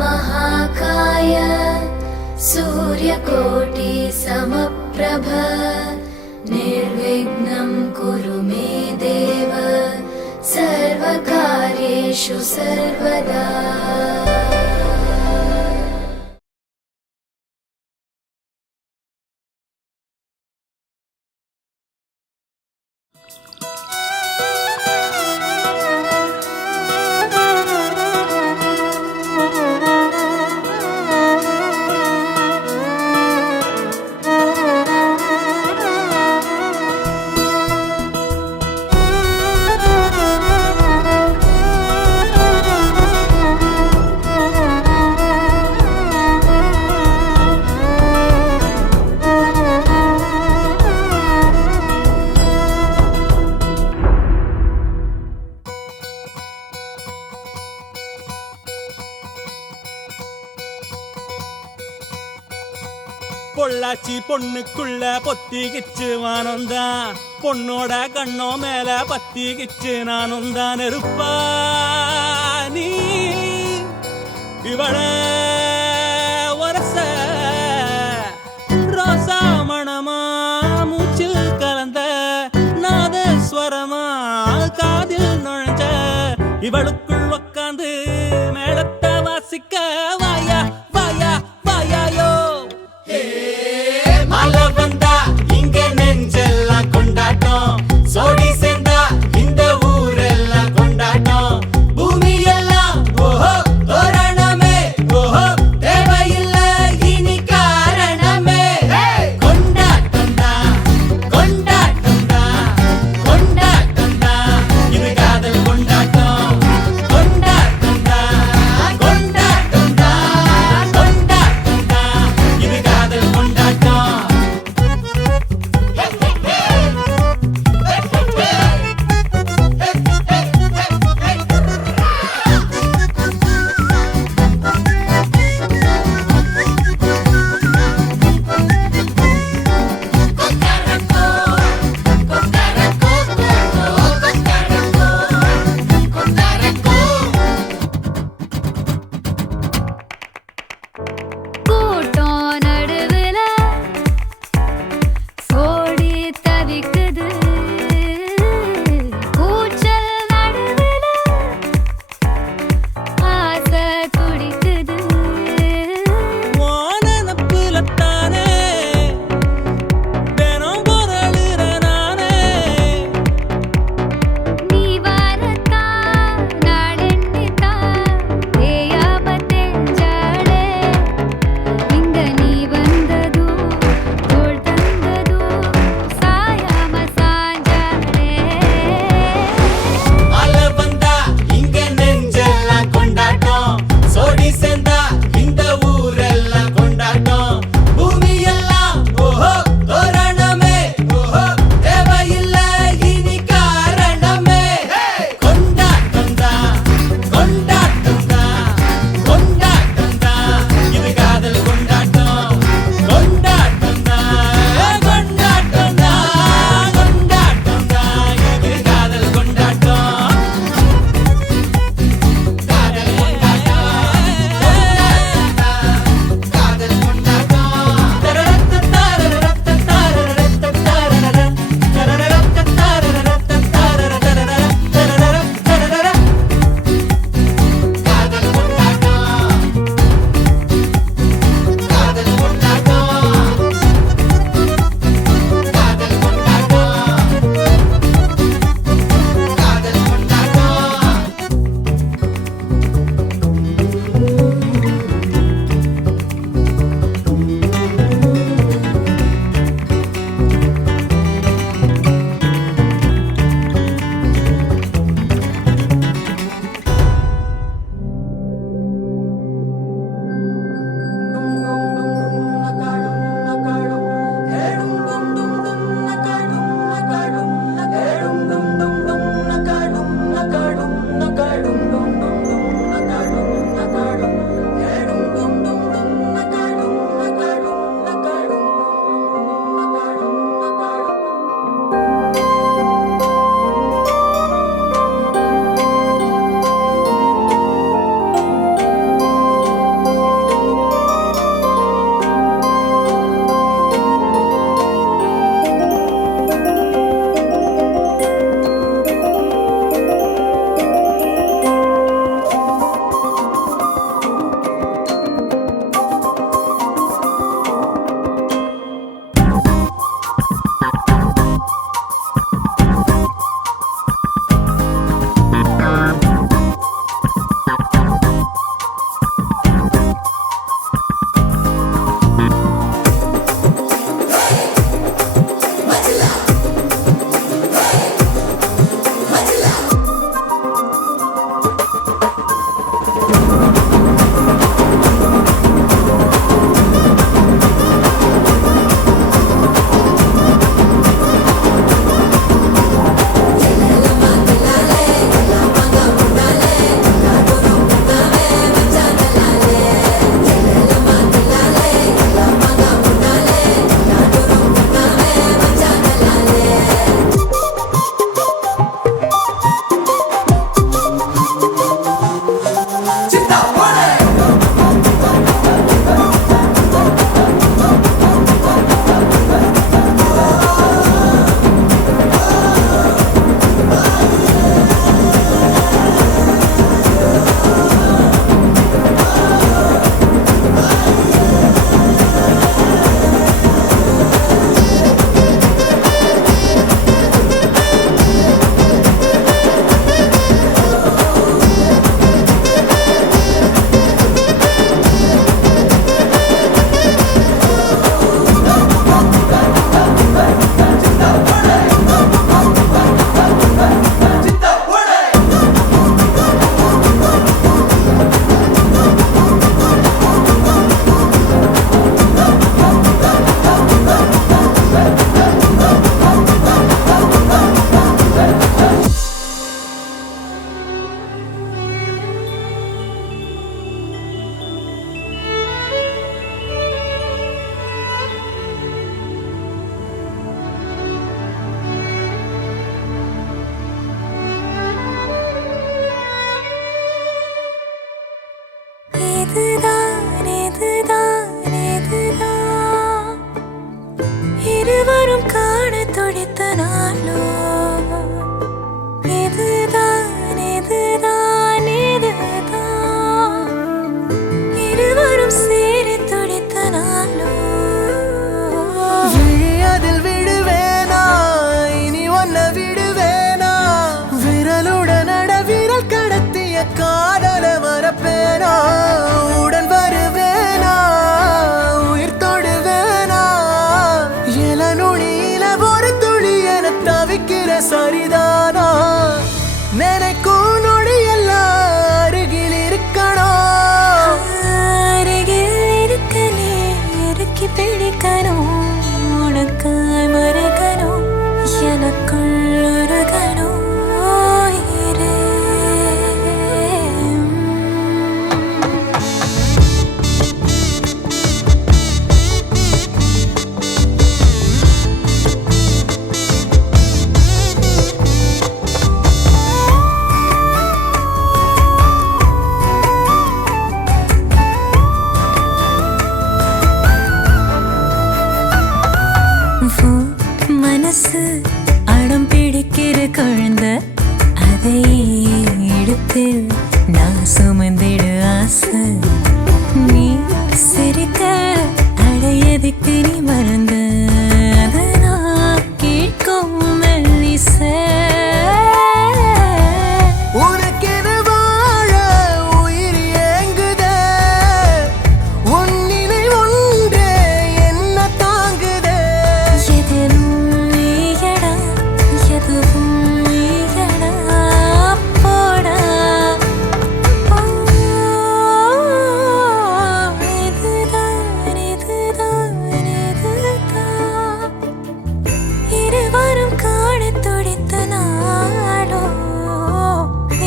महाकाय सूर्यकोटि समप्रभ निर्विघ्नं कुरु मे देव सर्वकार्येषु सर्वदा। பொள்ளாச்சி பொண்ணுக்குள்ள பொத்திக்கிச்சு வானந்தான் பொண்ணோட கண்ணோ மேல பத்திக்கிச்சு நானும் தான் இருப்பா நீ இவள வரச ரோசா மணமா மூச்சில் கலந்த நாதஸ்வரமா காதில் நுழைஞ்ச இவளுக்குள் உக்காந்து மேளத்தை வாசிக்க வாயா வாயா வாயாயோ. மழை வந்தா இங்க நெஞ்செல்லாம் கொண்டாட்டம், சோடி சேர்ந்தா இந்த ஊரெல்லாம் கொண்டாட்டம், பூமி எல்லாம் ஓஹோ தோரணமே ஓஹோ தேவையில்லை இனி காரணமே. கொண்டாட்டம் தான் கொண்டாட்டம் தான் கொண்டாட்டம் தான் இது காதல் கொண்டாட்டம், கொண்டாட்டம் தான் கொண்டாட்டம் தான் துடித்த நாளோ இதுதான் இதுதான் இதுதான் இருவரும் சேரி துடித்த நாளோ அதில் விடுவேனா இனி ஒன்ன விடுவேனா விரலுடன் விரல் கடத்திய காதல மறப்பேனா உடன் வருவேனா உயிர் தொடுவேனா எல நுனியில ஒரு துளி என தவிக்கிற சரிதானா நினைக்கும் நொடி எல்லாம் அருகில் இருக்கணும் அருகில் இருக்கனே இறுக்கி பிடிக்கணும் உனக்காய் மறைக்கணும் எனக்குள் உருகணும் உயிரே. மனசு அடம் பிடிக்கிற குழந்தை அதை எடுத்து நான் சுமந்திடு ஆசை நீ சிரிக்க அடையதுக்கு நீ மறந்த அதை நான் கேட்கும் மெல்லிசை உனக்கென வாழ உயிர் ஏங்குதே உன் நினை ஒன்றே என்ன தாங்குதே எதிலும் நீயடா எதுவும் நீயடா போடா இதுதான் இதுதான் இதுதான் இருவரும் காண துடித்த நாடோ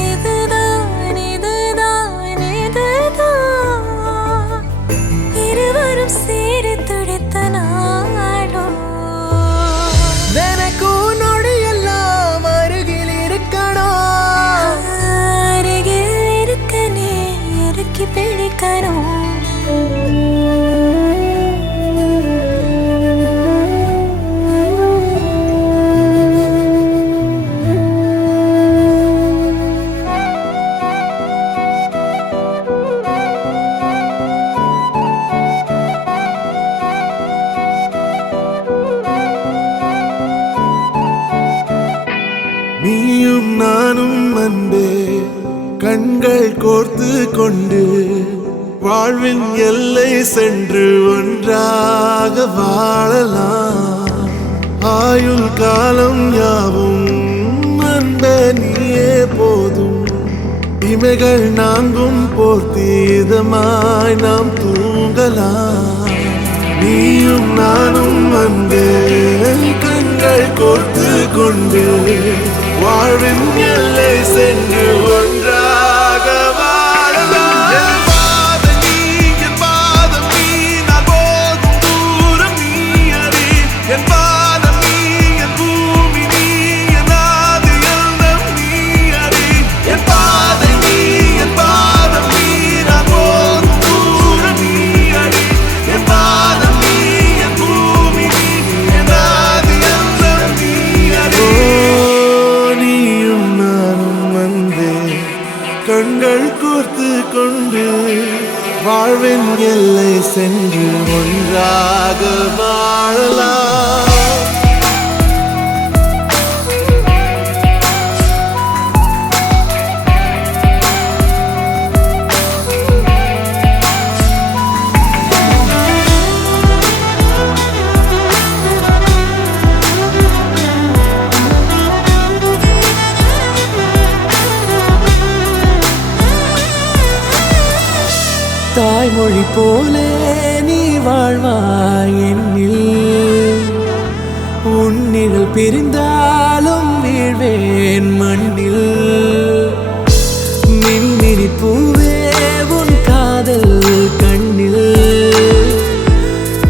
இதுதான் இதுதான் இதுதான் இருவரும் சேர துடித்த நாடோ எனக்கும் நொடி எல்லாம் அருகில் இருக்கணும் அருகில் இருக்கனே இறுக்கி பிடிக்கணும் நீயும் நானும் அன்பே கண்கள் கோர்த்து கொண்டு வாழ்வின் எல்லை சென்று ஒன்றாக வாழலாம் ஆயுள் காலம் யாவும் அன்பே நீயே போதும் இமைகள் நாங்கும் போர்த்தி இதமாய் நாம் தூங்கலாம் நீயும் நானும் அன்பே கண்கள் கோர்த்து கொண்டு வாழ்வின் எல்லை சென்று ஒன்றாக வாழலாம் என் பாதம் நீ என் பாதம் நீ நான் போகும் தூரம் நீ அறி என் பாதம் நீ என் பூமி நீ என் ஆதி எல்லாம் நீ அறி என் பாதம் நீ என் பாதம் நீ நான் போகும் தூரம் நீ அறி என் பாதம் நீ என் பூமி நீ என் ஆதி எல்லாம் நீ அறி நீயும் நானும் வந்தே கண்கள் கோர்த்து கொண்டு வாழ்வின் எல்லை சென்று ஒன்றாக வாழலாம் தாய்மொழி போலே நீ வாழ்வாய் என்னில் உன்னில் பிரிந்தாலும் வீழ்வேன் மண்ணில் மின்மினி பூவே உன் காதல் கண்ணில்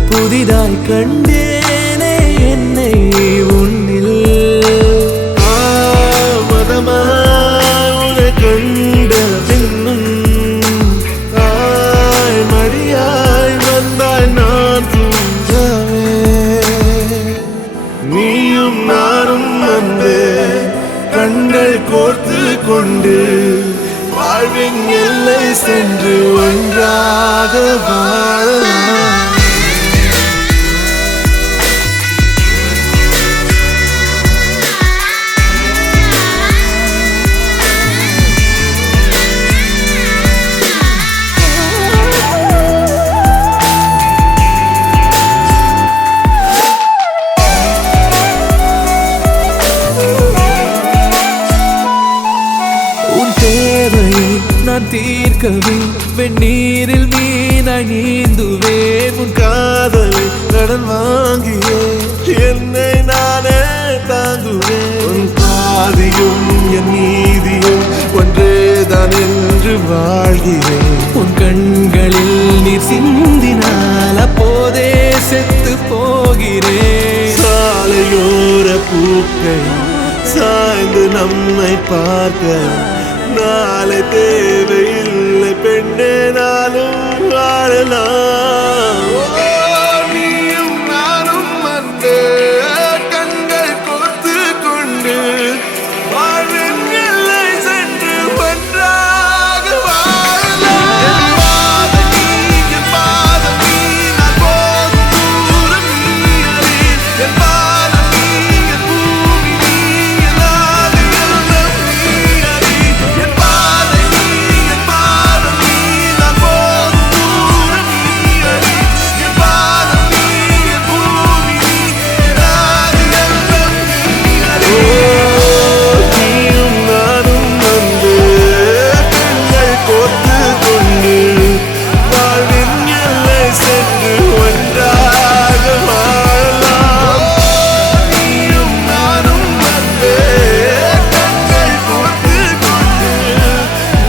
புதிதாய் கண்டேனே என்னை உன்னில் மதமாய் உன்னை கண்ட பின்னும் மடியாய் வந்தாய் நான் தூங்கவே நீயும் சென்று ஒன்றாக வாழலாம். நான் தீர்க்கவே வெந்நீரில் மீனாய் நீந்துவேன். உன் காதலை கடன் வாங்கியே என்னை நானே தாங்குவேன். உன் பாதியும் என் நீதியும் ஒன்றேதான் என்று வாழ்கிறேன். உன் கண்களில் நீர் சிந்தினால் அப்போதே செத்து போகிறேன். சாலையோர பூக்கள் சாய்ந்து நம்மை பார்க்க நாளை தேவையில்லை பெண்ணே, நாளும் வாழலாம். நீயும் நானும் வந்து கண்கள் கோர்த்து கொண்டு வாழ்வின் எல்லை சென்று ஒன்றாக வாழலாம். என் பாதம் நீ, நான் போகும் தூரம் நீ அறி. என் பாதம் நீ, என் பூமி நீ, என் ஆதி எல்லாம் நீ அறி. என் பாதம் நீ, நான் போகும் தூரம் நீ அறி. என் பாதம் நீ, என் பூமி நீ, என் ஆதி எல்லாம் நீ அறி. நீயும் நானும் வந்து கண்கள் கோர்த்து கொண்டு வாழ்வின் எல்லை சென்று ஒன்றாக வாழலாம். நீயும் நானும் வந்து கண்கள் கோர்த்து கொண்டு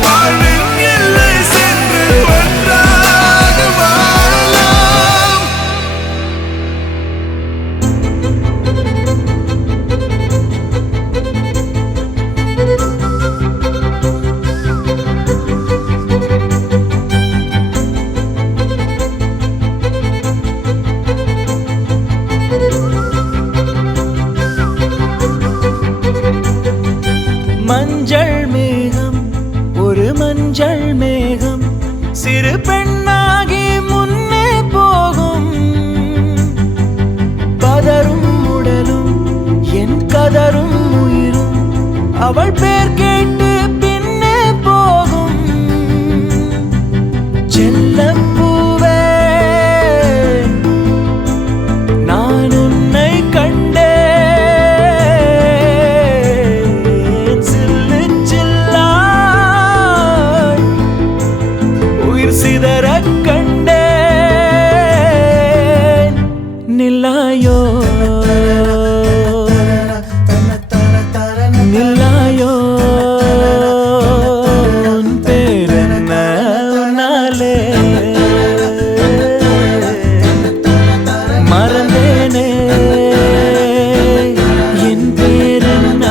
வாழ்வின் எல்லை சென்று ஒன்றாக வாழலாம். மஞ்சள் மேகம், ஒரு மஞ்சள் மேகம், சிறு பெண்ணாகி முன்னே போகும். பதரும் உடலும் என் கதரும் உயிரும் அவள் பேர் கேட்டு பின்னே போகும். செல்லப்பூவே, நான் உன்னை கண்டேன். சில்லு சில்லாய் உயிர் சிதறக் கண்டேன். நில்லாயோ நில்லாயோ, உன் பேரென்ன உன்னாலே மறந்தேனே, என் பேரென்ன.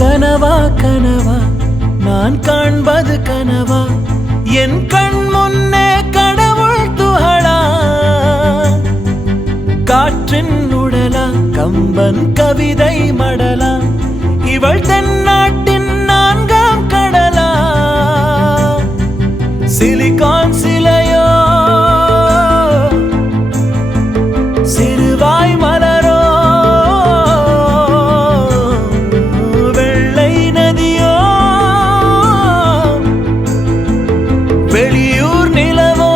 கனவா கனவா, நான் காண்பது கனவா, என் கண் முன்னே கடவுள் துகளா. காற்றின் உடலா, கம்பன் கவிதை மடலா, இவள் தென்னாட்டின் நான்காம் கடலா. சிலிகான் சிலையோ, சிறுவாய் மலரோ, வெள்ளை நதியோ, வெளியூர் நிலவோ.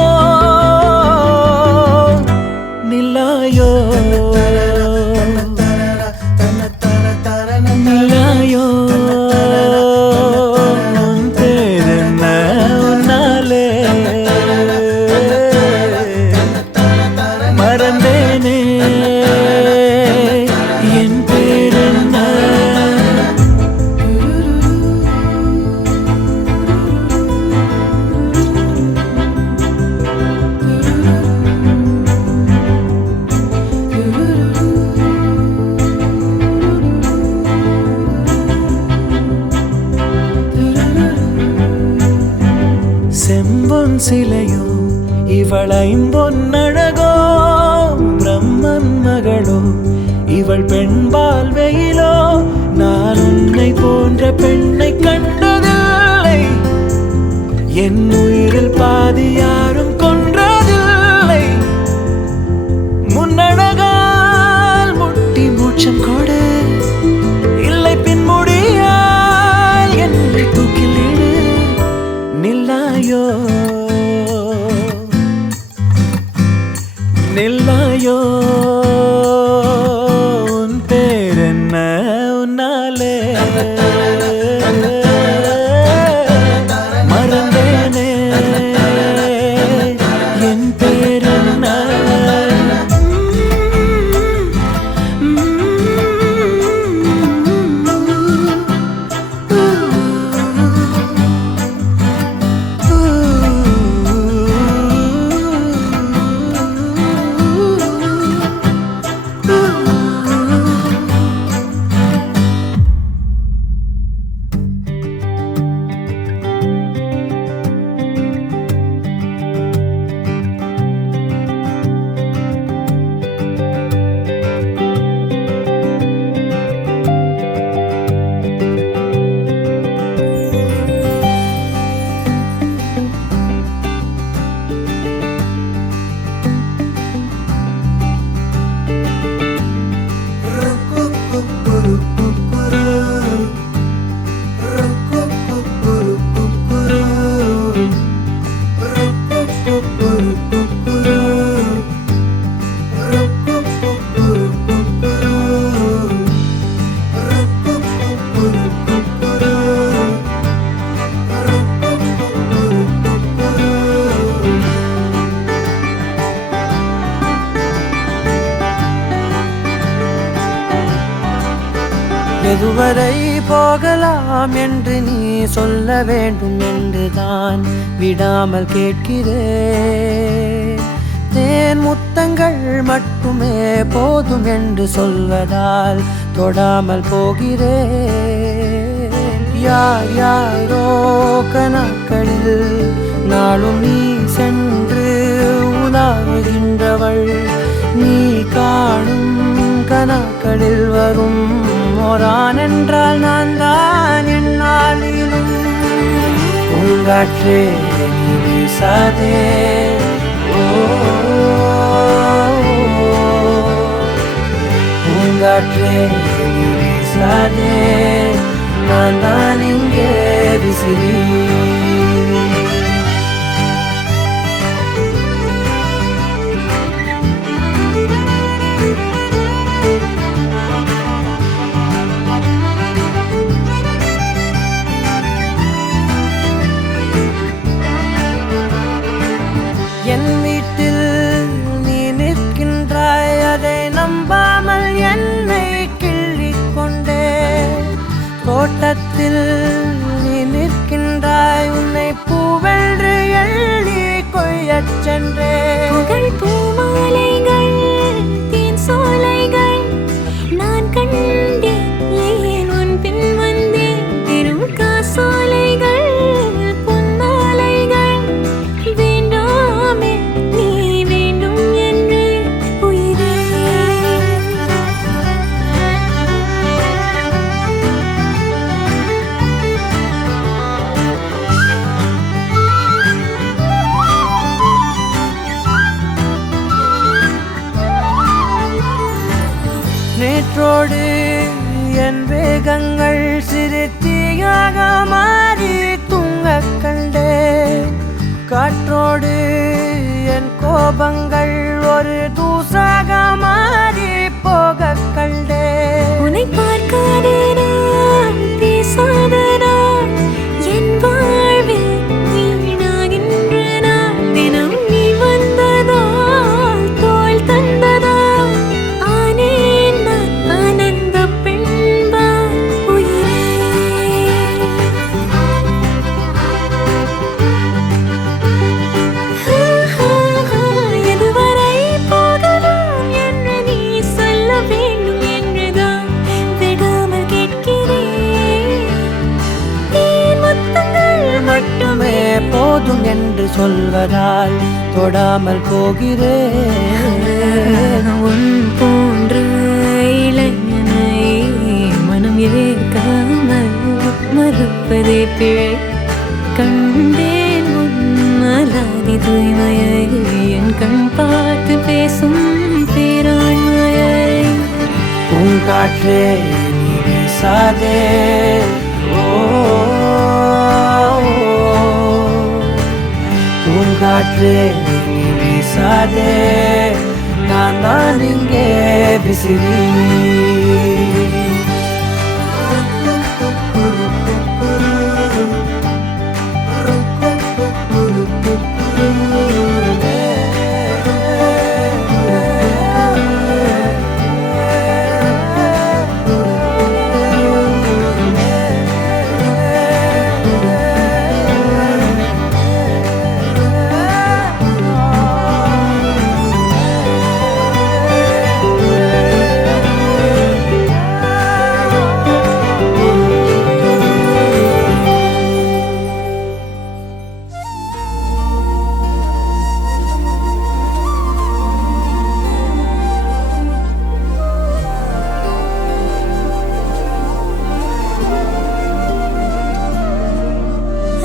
நில்லாயோ நில்லாயோ, உன் பேரென்ன உன்னாலே சிலையோ இவள் ஐம்பொன்னழகோ பிரம்மன் மகளோ இவள் பெண்பால் வெயிலோ நான் உன்னை போன்ற பெண்ணை கண்டதில்லை என் உயிரில் பாதி யாரும் கொன்றதில்லை முன்னழகால் முட்டி மூச்சம் கொடு இல்லை பின்முடியால் என்னை தூக்கிலிடு நில்லாயோ நில்லாயோ உன் பேர் என்ன உன்னாலே மறந்தேனே என் பேர் என்ன எதுவரை போகலாம் என்று நீ சொல்ல வேண்டும் என்றுதான் விடாமல் கேட்கிறேன் தேன் முத்தங்கள் மட்டுமே போதும் என்று சொல்வதால் தொடாமல் போகிறேன் யார் யாரோ கணக்களில் நாளும் நீ சென்று உலாவுகின்றவள் நீ காணும் கணக்களில் வரும் ஓரான் என்றால் நான் தான் என்னாலும் பூங்காற்றே நீ வீசாதே பூங்காற்றே நீ வீசாதே நான் தான் இங்கே விசிறி என் வீட்டில் நீ நிற்கின்றாய் அதை நம்பாமல் என்னை கிள்ளிக் கொண்டே தோட்டத்தில் நீ நிற்கின்றாய் உன்னை பூவென்று எள்ளி கொய்யச் சென்றே புகழ் பூமாலைகள் தேன் சோலைகள் நான் கண்டேன் ஏன் உன் பின் வந்தேன் பெரும் காசோலைகள் பொன்னாலைகள் வேண்டாமே நீ வேண்டும் என்று உயிரே நேற்றோடு என் வேகங்கள் சிறு தீயாக மாறி தூங்கக் கண்டேன் காற்றோடு என் கோபங்கள் ஒரு தூசாக மாறி போகக் கண்டேன் உன்னை பார்க்காத நான் பேசாத நான் என் வாழ்வில் வீணாகின்ற நான் தினம் நீ வந்ததால் தோள் தந்ததால் ஆனேன் நான் ஆனந்த பெண்பால் போதும் என்று சொல்வதால் தொடாமல் போகிறேன். உன் போன்ற இளைஞனை மனம் ஏற்காமல் மறுப்பதே பிழை. கண்டேன் உன் அலாதி தூய்மையை, என் கண் பார்த்து பேசும் பேராண்மையை. பூங்காற்றே நீ வீசாதே, ஓ பூங்காற்றே நீ வீசாதே, நான் தான் இங்கே விசிறி.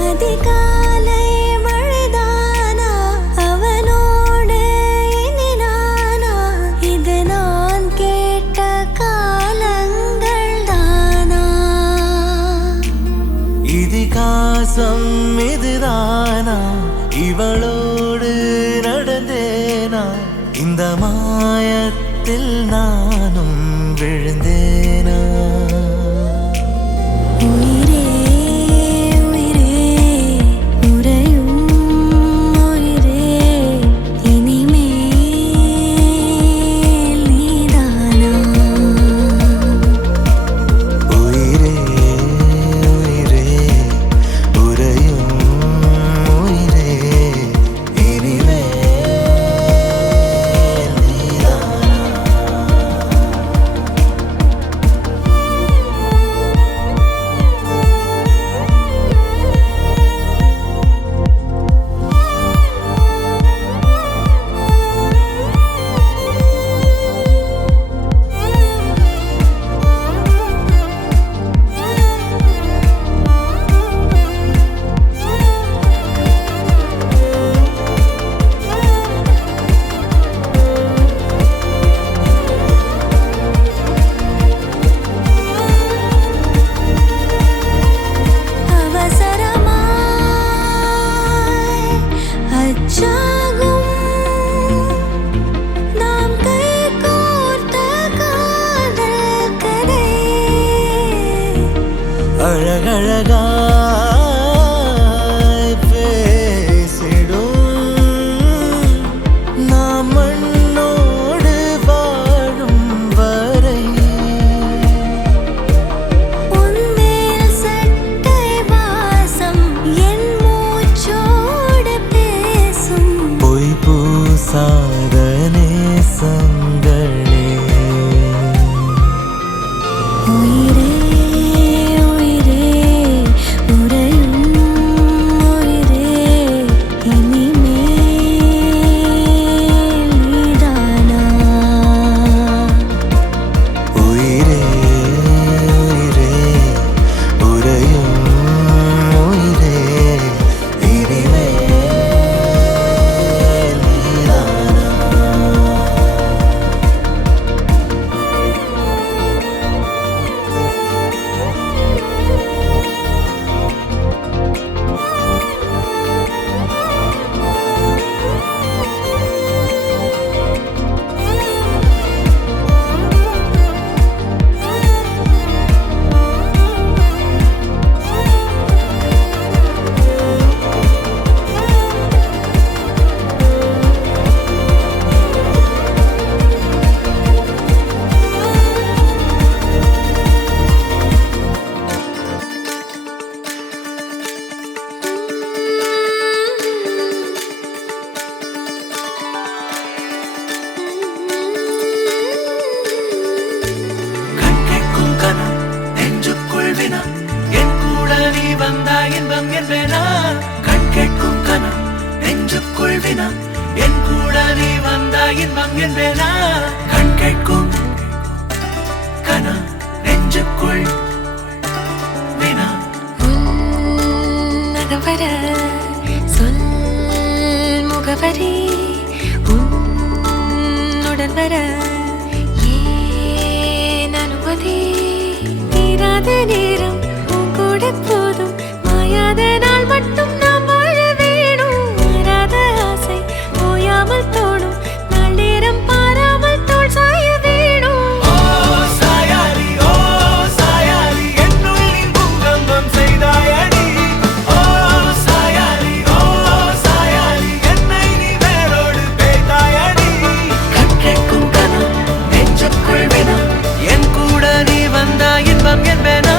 அதிகாலை மழைதானா, அவனோடு இனி நானா? இது நான் கேட்ட காலங்கள் தானா? இதிகாசம் இதுதானா, இவளோடு நடந்தேனா? இந்த மாயத்தில் நானும் விழுந்தேனா? உயிரே உயிரே உறையும் உயிரே, இனிமேல் நீதானா? உயிரே உயிரே உறையும் உயிரே, இனிமேல் நீதானா? அவசரமாய் அச்சாகும் நாம் கைகோர்த்த காதல் கதை. அழகழகாய் பேசிடும் நாம் மண்ணோடு வாழும் வரை. உன்மேல் சட்டை வாசம் என் மூச்சோடு பேசும். பொய் பூசாத நேசங்களே. உயிரே உயிரே உறையும் உயிரே, இனிமேல் நீதானா? உயிரே உயிரே உறையும் உயிரே, இனிமேல் நீதானா? வினா, என் கூட நீ வந்தா இன்பம் என்பேனா? கண் நெஞ்சுக்குள் வினம் என் கூட நீ வந்தா இன்பம் என்பேனா கண் கேட்கும் கனா நெஞ்சுக்குள் வினம் உன்னகவர சொல் முகவரி உன்னுடன் வர ஏன் அனுமதி தீராத நேரம் உன் கூட போதும் மாயாத நாள் மட்டும் நாம் வாழ வேணும் மாறாத ஆசை ஓயாமல் தோணும் நாள் நேரம் பாராமல் தோள் சாய வேணும் ஓ சாயாரி என்னுள்ளில் பூகம்பம் செய்தாயடி ஓ சாயாரி என்னை நீ வேரோடு பேய்த்தாயடி கண் கேட்கும் கனம் நெஞ்சுக்குள் வினம் என் கூட நீ வந்தா இன்பம் என்பேனா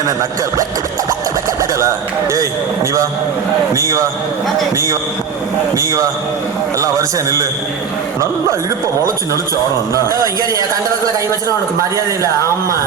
என்ன நக்கலா? ஏய் நீ வா, நீங்க வா, நீங்க வா, நீங்க வா, எல்லாம் வரிசையா நில்லு. நல்லா இடுப்ப வளைச்சு நடிச்சு ஆடணும்னா கண்ட பக்கத்துல கை வச்சுனா உனக்கு மரியாதை இல்லை. ஆமா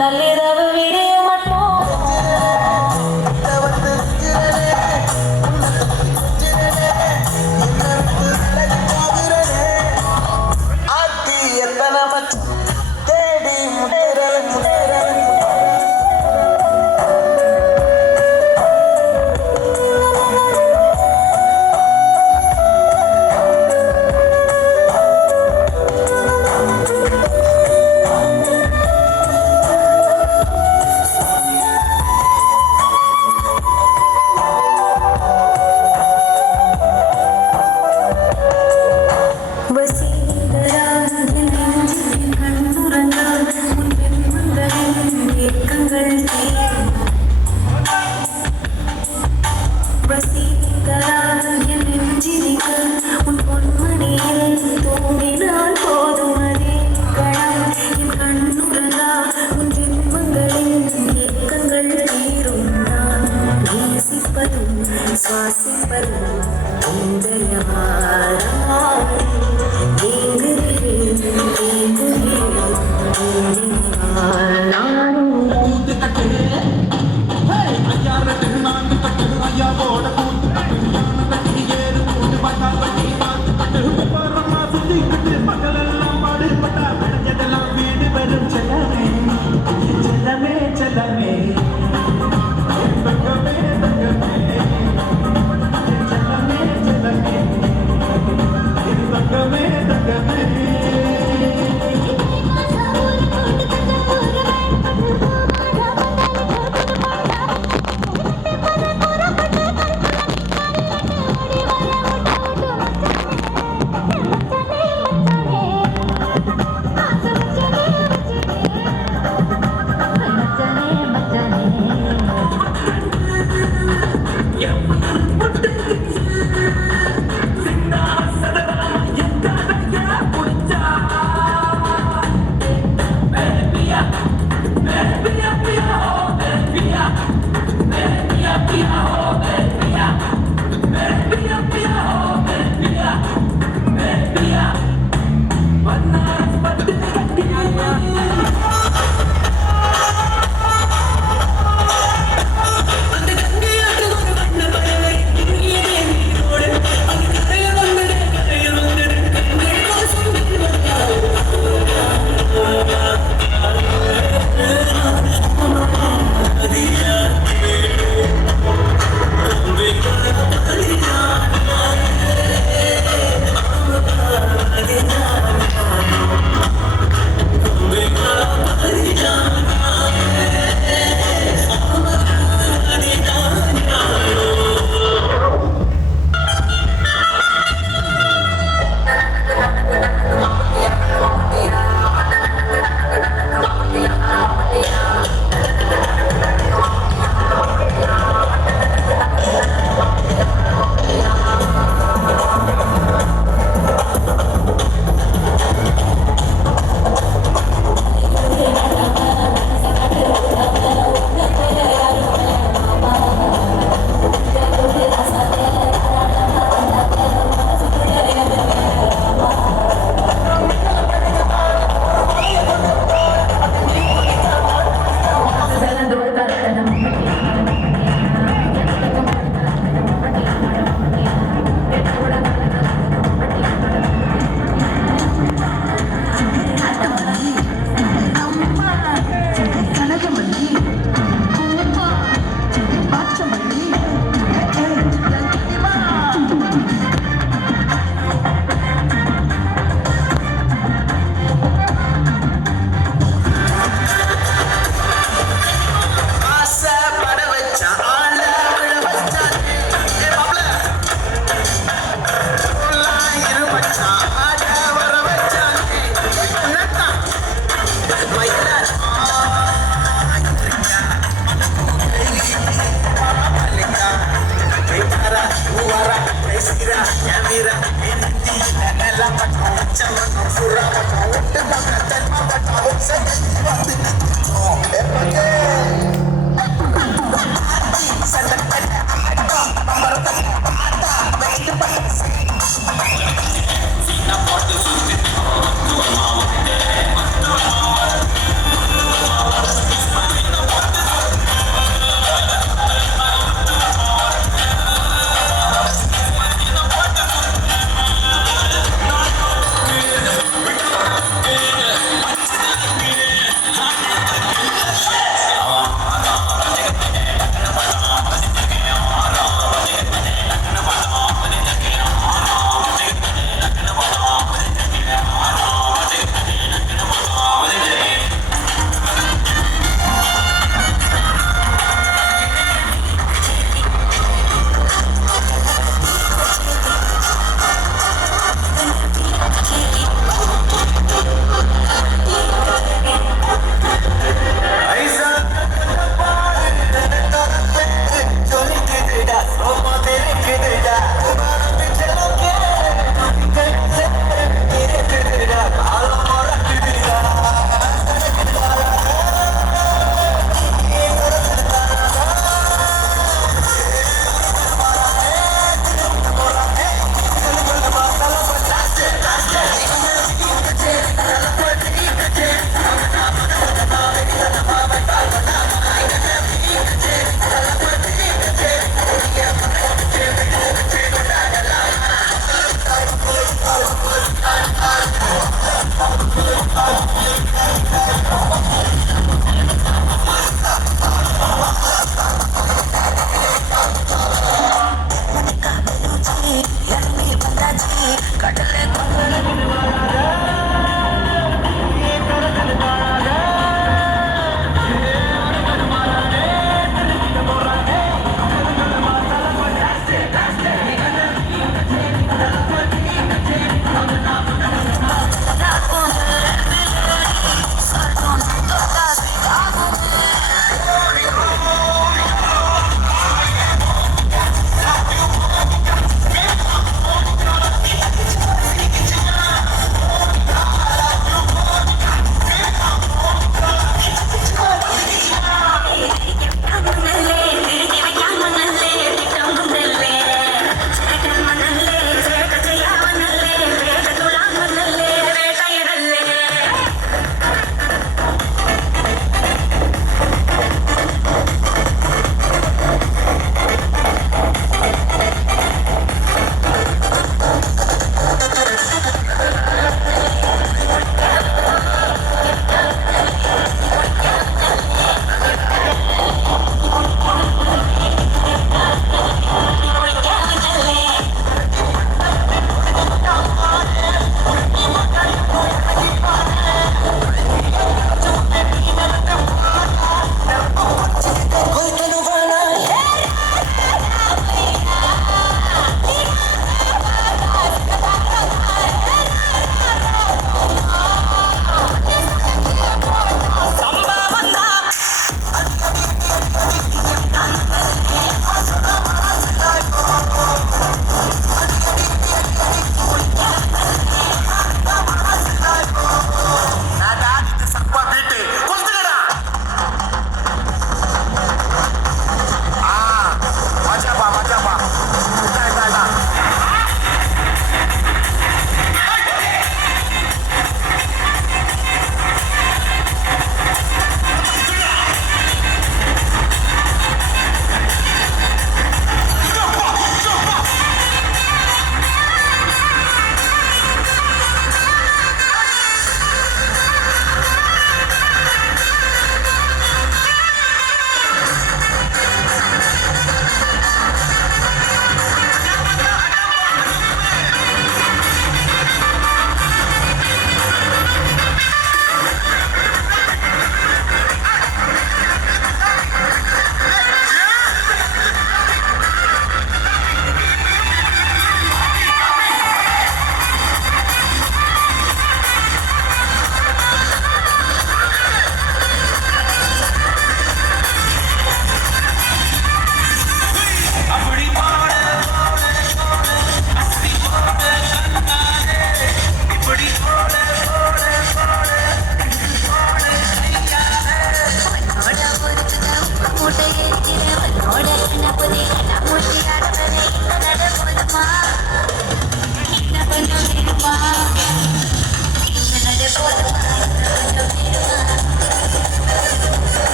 நள்ளிரவு விடிய மட்டும்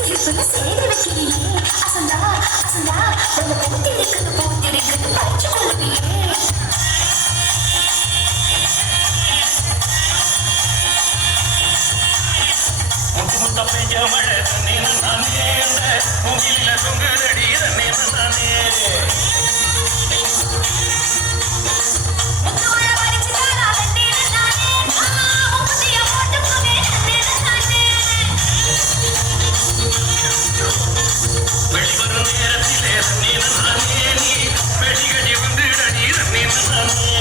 சிரிப்புல சேரி வைக்கிறியே அசந்தா அசந்தா உன்னை பூத்திருக்குன்னு பறிச்சு கொள்ளுவியே முத்த பெய்ய மழை தண்ணீர் நானே முகிலில தொங்குதடி தண்ணீர் நானே முத்துவள பறிச்சு தாரா தண்ணீர் நானே முக்குதிய போட்டு போவே தண்ணீர் நானே வெளிவரும் நேரத்திலே தண்ணீர் நானே நீ வெடிகடி வந்துடடி தண்ணீர் நானே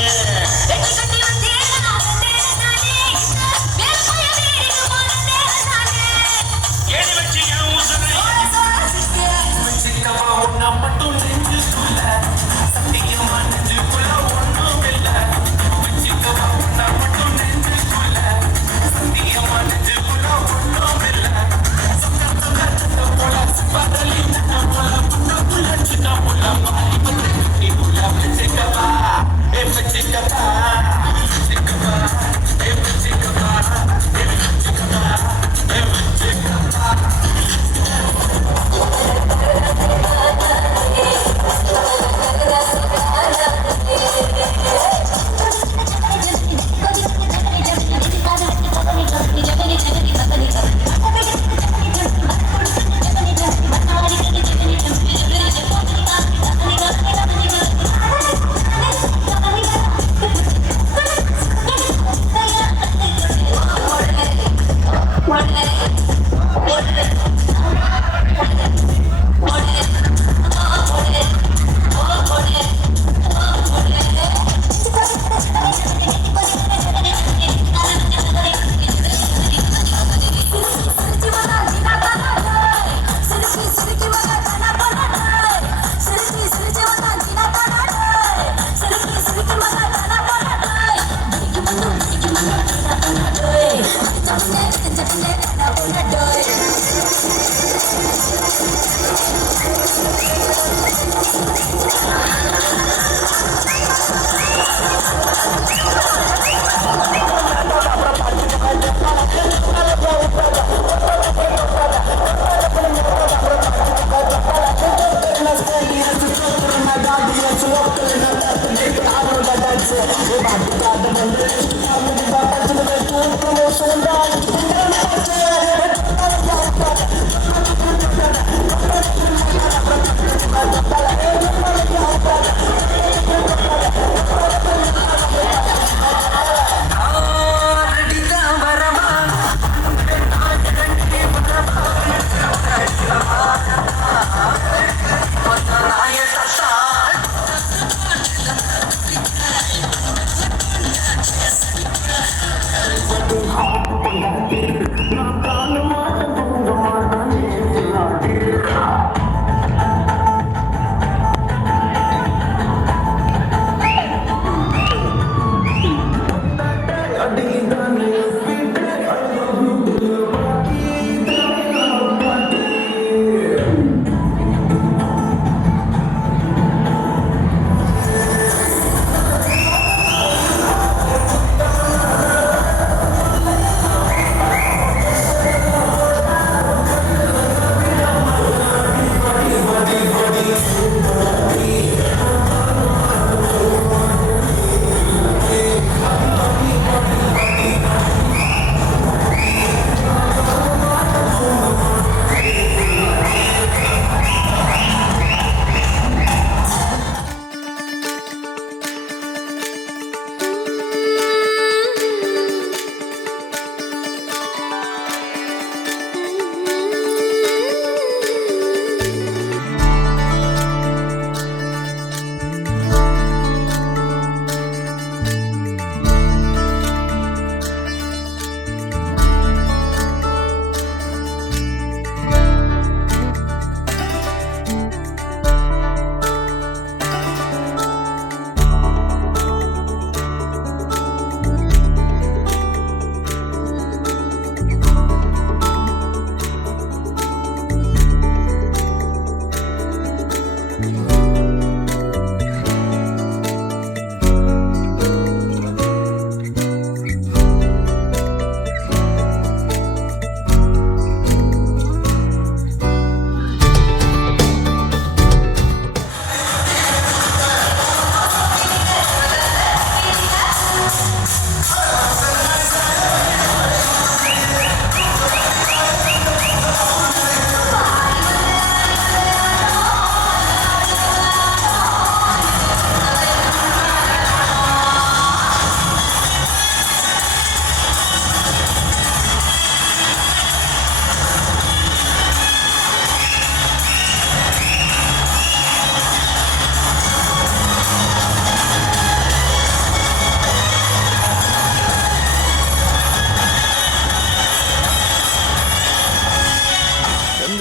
வெட்டி கட்டி வந்தேன் நான் தண்ணீர் நானே வேலைய வேடிக்கை போனேன் நானே ஏடி வச்சு என் ஊசனை சோழ சிஸ்டர் சித்தப்பா உன்னை மட்டும் நெஞ்சுக்குள்ள சத்தியமா நெஞ்சுக்குள்ள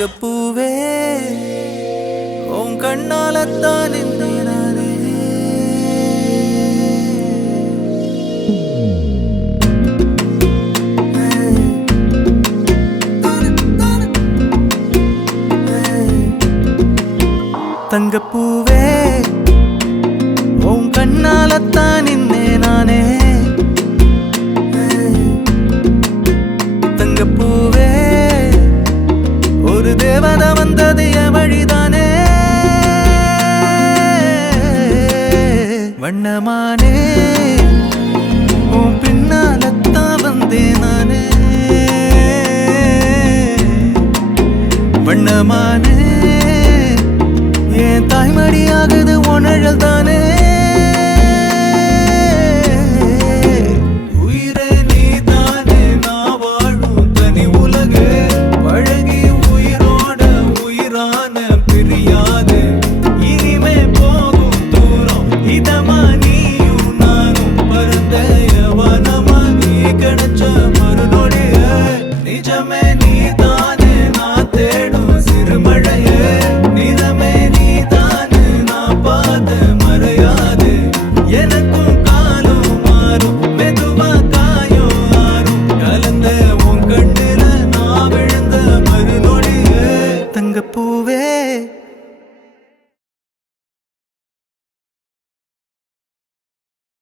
தங்கப்பூவே உன் கண்ணாலத்தான் நானே தங்கப்பூவே உன் கண்ணாலத்தான் நானே தங்கப்பூவே ஒரு தேவதை வந்தது என் வழிதானே வண்ணமானே உன் பின்னாலத்தான் வந்தேன் நானே வண்ணமானே என் தாய்மடியாகுது உணழல் தானே